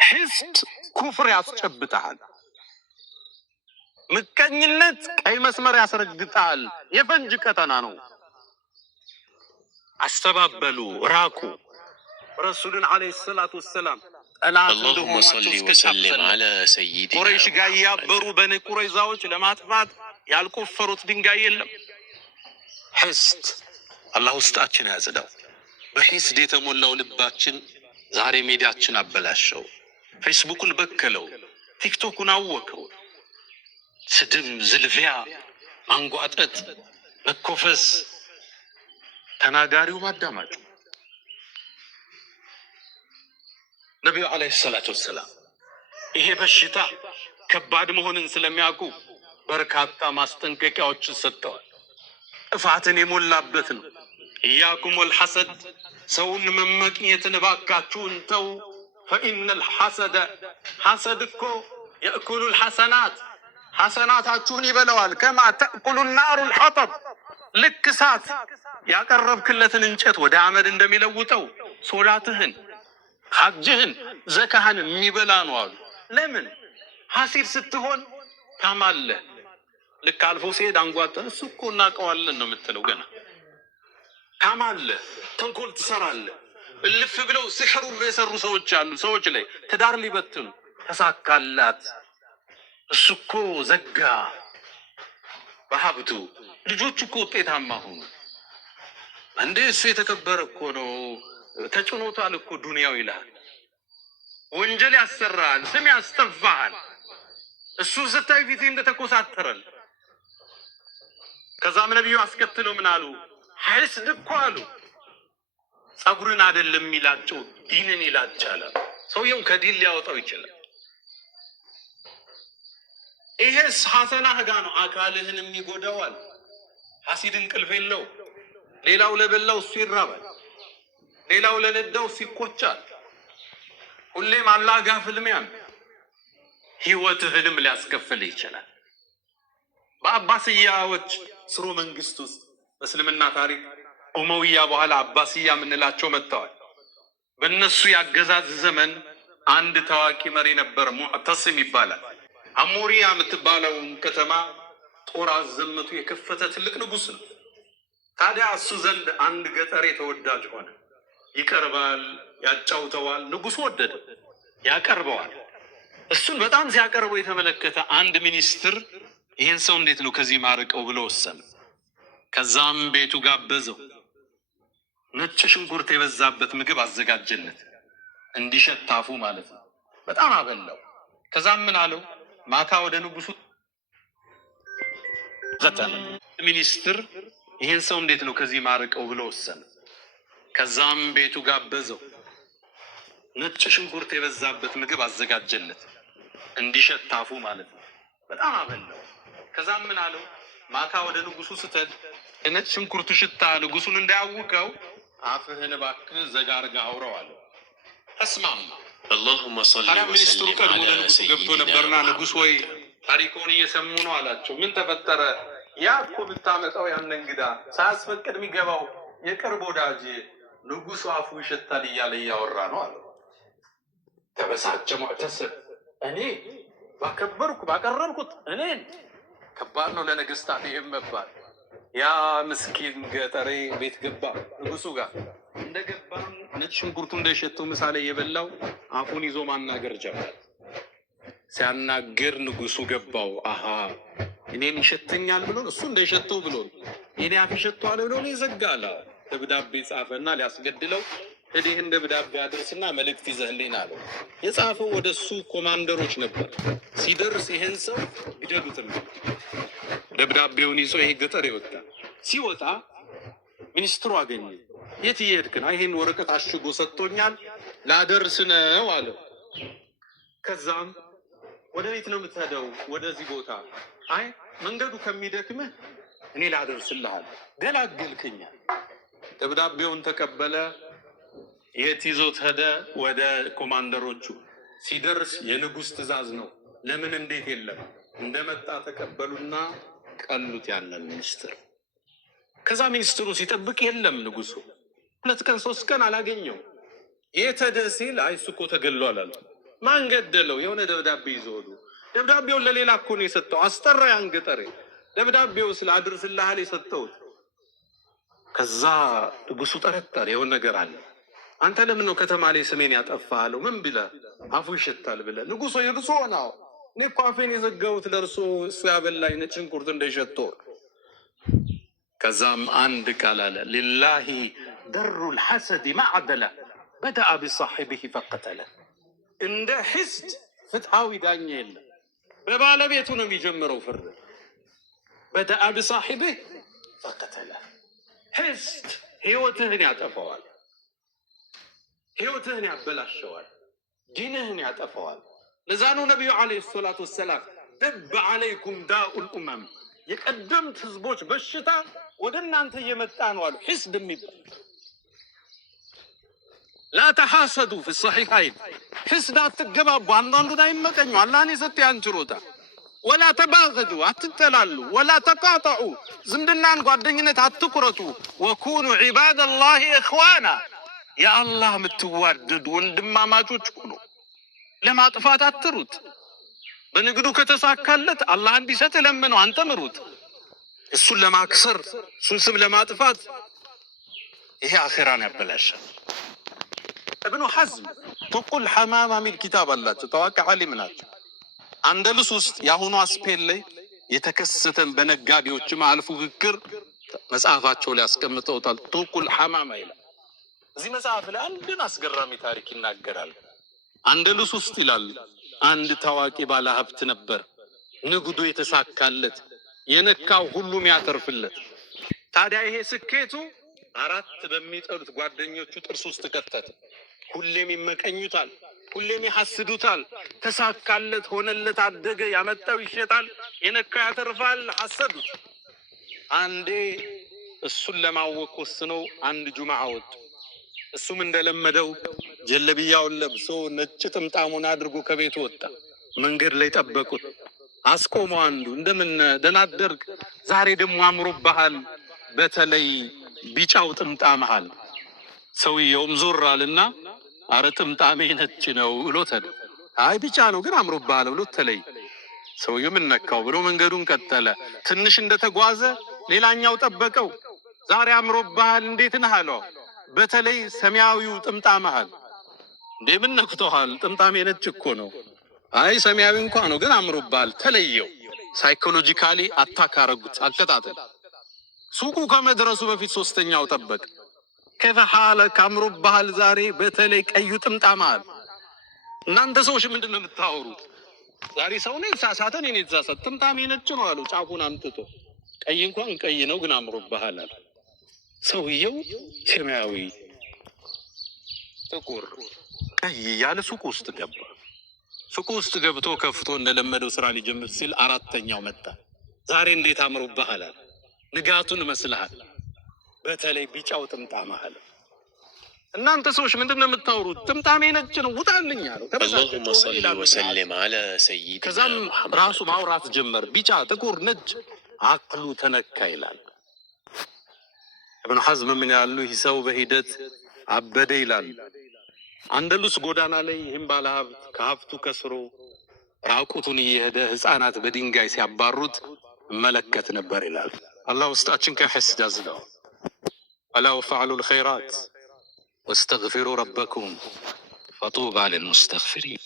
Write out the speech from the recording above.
حسد كفر ያስጨብጣል ምቀኝነት ቀይ መስመር ያስረግጣል የፈንጅ ቀጠና ነው አስተባበሉ ራቁ ረሱልን አለይሂ ሰላቱ ወሰለም اللهم صل وسلم على سيدنا ቁረይሽ ጋር ያበሩ በኔ ቁረይዛዎች ለማጥፋት ያልቆፈሩት ድንጋይ የለም حسد አላህ ውስጣችን ያጽዳው በሂስድ የተሞላው ልባችን ዛሬ ሜዲያችን አበላሸው ፌስቡክን በከለው ቲክቶክን አወከው ስድም ዝልፊያ ማንጓጠጥ መኮፈስ ተናጋሪው ማዳማጩ ነብዩ አለይሂ ሰላቱ ወሰለም ይሄ በሽታ ከባድ መሆኑን ስለሚያውቁ በርካታ ማስጠንቀቂያዎችን ሰጥተዋል ጥፋትን የሞላበት ነው ኢያኩም ወልሐሰድ ሰውን መመቅኘትን ባካችሁን ተው فإن الحسد حسد እኮ يأكل الحسنات حسناتاችሁን ይበላዋል كما تأكل النار الحطب ልክ እሳት ያቀረብክለትን እንጨት ወደ አመድ እንደሚለውጠው ሶላትህን ሐጅህን ዘካህን የሚበላ ነው አሉ ለምን ሐሲድ ስትሆን ታማለህ ልክ አልፎ ሲሄድ አንጓጠን እሱ እኮ እናቀዋለን ነው የምትለው ገና ታማለህ ተንኮል ትሰራለህ እልፍ ብለው ሲሕሩ የሰሩ ሰዎች አሉ ሰዎች ላይ ትዳር ሊበትኑ ተሳካላት እሱ እኮ ዘጋ በሀብቱ ልጆቹ እኮ ውጤታማ ሆኑ እንዴ እሱ የተከበረ እኮ ነው ተጭኖታል እኮ ዱንያው ይላል ወንጀል ያሰራል ስም ያስተፋል እሱ ስታይ ፊት እንደተኮሳተረል ከዛም ነብዩ አስከተለው ምን አሉ ሐስድ እኮ አሉ ጸጉርን አይደለም ይላቸው ዲንን ይላቻል ሰውየው ከዲን ሊያወጣው ይችላል ይሄስ ሐሰናህ ጋር ነው አካልህን የሚጎዳዋል ሐሲድ እንቅልፍ የለው ሌላው ለበላው እሱ ይራባል ሌላው ለነዳው ሲቆጫል ሁሌም አላህ ጋር ፍልሚያን ህይወትህንም ሊያስከፍል ይችላል በአባስያዎች ስሩ መንግስት ውስጥ በእስልምና ታሪክ ኡመውያ በኋላ አባስያ ምንላቸው መጥተዋል በእነሱ ያገዛዝ ዘመን አንድ ታዋቂ መሪ ነበር ሙዕተሲም ይባላል አሞሪያ የምትባለው ከተማ ጦር አዘምቱ የከፈተ ትልቅ ንጉስ ነው ታዲያ እሱ ዘንድ አንድ ገጠሬ ተወዳጅ ሆነ ይቀርባል ያጫውተዋል ንጉስ ወደደ ያቀርበዋል እሱን በጣም ሲያቀርበው የተመለከተ አንድ ሚኒስትር ይሄን ሰው እንዴት ነው ከዚህ ማርቀው ብሎ ወሰነ ከዛም ቤቱ ጋበዘው ነጭ ሽንኩርት የበዛበት ምግብ አዘጋጀለት እንዲሸታፉ ማለት ነው በጣም አበላው ከዛም ምን አለው ማታ ወደ ንጉሱ ዘጠነ ሚኒስትር ይሄን ሰው እንዴት ነው ከዚህ ማርቀው ብሎ ወሰነ ከዛም ቤቱ ጋበዘው ነጭ ሽንኩርት የበዛበት ምግብ አዘጋጀለት እንዲሸታፉ ማለት ነው በጣም አበላው ከዛም ምን አለው ማታ ወደ ንጉሱ ስትሄድ ነጭ ሽንኩርቱ ሽታ ንጉሱን እንዳያውቀው አፍህን ባክህ ዘጋርጋ አውራው አለ ተስማማ اللهم صل وسلم على سيدنا ንጉስ ወይ ታሪኮን እየሰሙ ነው አላቸው ምን ተፈጠረ ያኮ ብታመጣው ያን እንግዳ ሳያስፈቅድ የሚገባው የቅርብ ወዳጅ ንጉሱ አፉ ይሸታል እያለ ያወራ ነው አለ ተበሳጨ ሙዕተሲም እኔ ባከበርኩ ባቀረብኩት እኔ ከባድ ነው ለነገስታት ይመባል ያ ምስኪን ገጠሬ ቤት ገባ ንጉሱ ጋር እንደገባ ነጭ ሽንኩርቱ እንደሸተው ምሳሌ የበላው አፉን ይዞ ማናገር ጀመረ ሲያናገር ንጉሱ ገባው አሃ እኔን ይሸተኛል ብሎ እሱ እንደሸተው ብሎ እኔ አፍ ይሸተዋል ብሎ ይዘጋላ ደብዳቤ ጻፈና ሊያስገድለው እዲህ ደብዳቤ አድርስና መልእክት ይዘህልኝ አለው የጻፈው ወደሱ ኮማንደሮች ነበር ሲደርስ ይሄን ሰው ይደዱትም ደብዳቤውን ይዞ ይሄ ገጠር ይወጣ ሲወጣ ሚኒስትሩ አገኘ የት ይሄድክ ነው ይሄን ወረቀት አሽጎ ሰጥቶኛል ላደርስ ነው አለው ከዛም ወደ ቤት ነው የምትሄደው ወደዚህ ቦታ አይ መንገዱ ከሚደክምህ እኔ ላደርስልሃል ገላገልከኝ ደብዳቤውን ተቀበለ የት ይዞት ሄደ ወደ ኮማንደሮቹ ሲደርስ የንጉስ ትእዛዝ ነው ለምን እንዴት የለም እንደመጣ ተቀበሉና ቀሉት ያንን ሚኒስትር ከዛ ሚኒስትሩ ሲጠብቅ የለም ንጉሱ 2 ቀን 3 ቀን አላገኘው የተደ ሲል አይሱ እኮ ተገሏል አለ ማን ገደለው? የሆነ ደብዳቤ ይዞሉ ደብዳቤውን ለሌላ እኮ ነው የሰጠው። አስጠራ ያን ገጠሬ ደብዳቤው ስላድርስልሃል የሰጠውት። ከዛ ንጉሱ ጠረጠረ፣ የሆነ ነገር አለ። አንተ ለምን ነው ከተማ ላይ ስሜን ያጠፋኸው? ምን ብለህ አፉ ይሸታል ብለህ ንጉሱ ይርሶ ነው። እኔ እኮ አፌን የዘጋሁት ለእርሶ እሱ ያበላኝ ነጭ ሽንኩርት እንደሸቶ። ከዛም አንድ ቃል አለ፣ ሊላሂ ደሩል ሐሰድ ማዕደለ በደአ ቢሳሒቢሂ ፈቀተለ። እንደ ሒስድ ፍትሃዊ ዳኛ የለም፣ በባለቤቱ ነው የሚጀምረው ፍርድ። በደአ ቢሳሒቢሂ ፈቀተለ። ሒስድ ህይወትህን ያጠፋዋል፣ ህይወትህን ያበላሸዋል፣ ዲንህን ያጠፋዋል። ለዛ ነው ነቢዩ ዓለይሂ ሰላቱ ወሰላም ደብ ዓለይኩም ዳኡል ኡመም፣ የቀደምት ህዝቦች በሽታ ወደ እናንተ እየመጣ ነው አሉ። ሒስድ የሚባል ላ ተሐሰዱ ፊ ሰሒሐይን፣ ሒስድ አትገባቡ፣ አንዳንዱን አይመቀኙ፣ አላህን የሰጠ ያን ችሮታ። ወላ ተባገዱ፣ አትጠላሉ። ወላ ተቃጠዑ፣ ዝምድናን ጓደኝነት አትቁረጡ። ወኩኑ ዒባደላሂ እኽዋና፣ የአላህ የምትዋደዱ ወንድማማቾች ሁኑ። ለማጥፋት አትሩት። በንግዱ ከተሳካለት አላህ እንዲሰጥ ለምነው፣ አንተ ምሩት። እሱን ለማክሰር እሱን ስም ለማጥፋት ይሄ አኺራን ያበላሻል። እብኑ ሐዝም ጡቁል ሐማማ ሚል ኪታብ አላቸው። ታዋቂ ዓሊም ናቸው። አንደሉስ ውስጥ የአሁኗ ስፔን ላይ የተከሰተን በነጋዴዎች መሃል ፉክክር መጽሐፋቸው ላይ አስቀምጠውታል። ጡቁል ሐማማ ይላል። እዚህ መጽሐፍ ላይ አንድን አስገራሚ ታሪክ ይናገራል። አንደሉስ ውስጥ ይላል አንድ ታዋቂ ባለ ሀብት ነበር፣ ንግዱ የተሳካለት፣ የነካው ሁሉም ያተርፍለት። ታዲያ ይሄ ስኬቱ አራት በሚጠሉት ጓደኞቹ ጥርስ ውስጥ ከተተ። ሁሌም ይመቀኙታል፣ ሁሌም ይሐስዱታል። ተሳካለት፣ ሆነለት፣ አደገ፣ ያመጣው ይሸጣል፣ የነካው ያተርፋል። ሐሰዱት። አንዴ እሱን ለማወቅ ወስነው አንድ ጁምዓ ወጡ። እሱም እንደለመደው ጀለብያውን ለብሶ ነጭ ጥምጣሙን አድርጎ ከቤቱ ወጣ። መንገድ ላይ ጠበቁት። አስቆመው። አንዱ እንደምን ደህና አደርክ? ዛሬ ደግሞ አምሮብሃል፣ በተለይ ቢጫው ጥምጣምሃል። ሰውየውም ዞር አለና አረ ጥምጣሜ ነጭ ነው ብሎ ተደ አይ ቢጫ ነው ግን አምሮብሃል ብሎ ተለይ። ሰውየው ምን ነካው ብሎ መንገዱን ቀጠለ። ትንሽ እንደተጓዘ ሌላኛው ጠበቀው። ዛሬ አምሮብሃል፣ እንዴት ነህ አለው። በተለይ ሰማያዊው ጥምጣምሃል። እንዴ ምን ነክቶሃል? ጥምጣሜ ነጭ እኮ ነው። አይ ሰማያዊ እንኳን ነው ግን አምሮብሃል። ተለየው። ሳይኮሎጂካሊ አታክ አረጉት፣ አቀጣጠል። ሱቁ ከመድረሱ በፊት ሶስተኛው ጠበቅ። ከፈሐለ ካምሮብሃል ዛሬ በተለይ ቀዩ ጥምጣምሃል። እናንተ ሰዎች ምንድን ነው የምታወሩት? ዛሬ ሰው ነው የተሳሳተ፣ እኔ ነኝ የተሳሳተ። ጥምጣሜ ነጭ ነው አሉ ጫፉን አምጥቶ። ቀይ እንኳን ቀይ ነው ግን አምሮብሃል አለ። ሰውየው ሰማያዊ፣ ጥቁር፣ ቀይ ያለ ሱቁ ውስጥ ገባ። ሱቁ ውስጥ ገብቶ ከፍቶ እንደለመደው ስራ ሊጀምር ሲል አራተኛው መጣ። ዛሬ እንዴት አምሮብሃል አለ። ንጋቱን መስልሃል፣ በተለይ ቢጫው ጥምጣምሃል። እናንተ ሰዎች ምንድን ነው የምታወሩት? ጥምጣሜ ነጭ ነው ውጣልኝ አለው። اللهم صل وسلم على سيدنا ከዛም محمد ራሱ ማውራት ጀመር። ቢጫ፣ ጥቁር፣ ነጭ አቅሉ ተነካ ይላል። እብኑ ሐዝም ምን ያሉ ይህ ሰው በሂደት አበደ ይላል። አንደሉስ ጎዳና ላይ ይህም ባለሀብት ከሀብቱ ከስሮ ራቁቱን እየሄደ ህፃናት በድንጋይ ሲያባሩት መለከት ነበር ይላል። አላህ ውስጣችን ከሐስድ ያዝለው። አላ ወፈዐሉ ልኸይራት ወስተግፊሩ ረበኩም ፈጡባ ልልሙስተግፊሪን።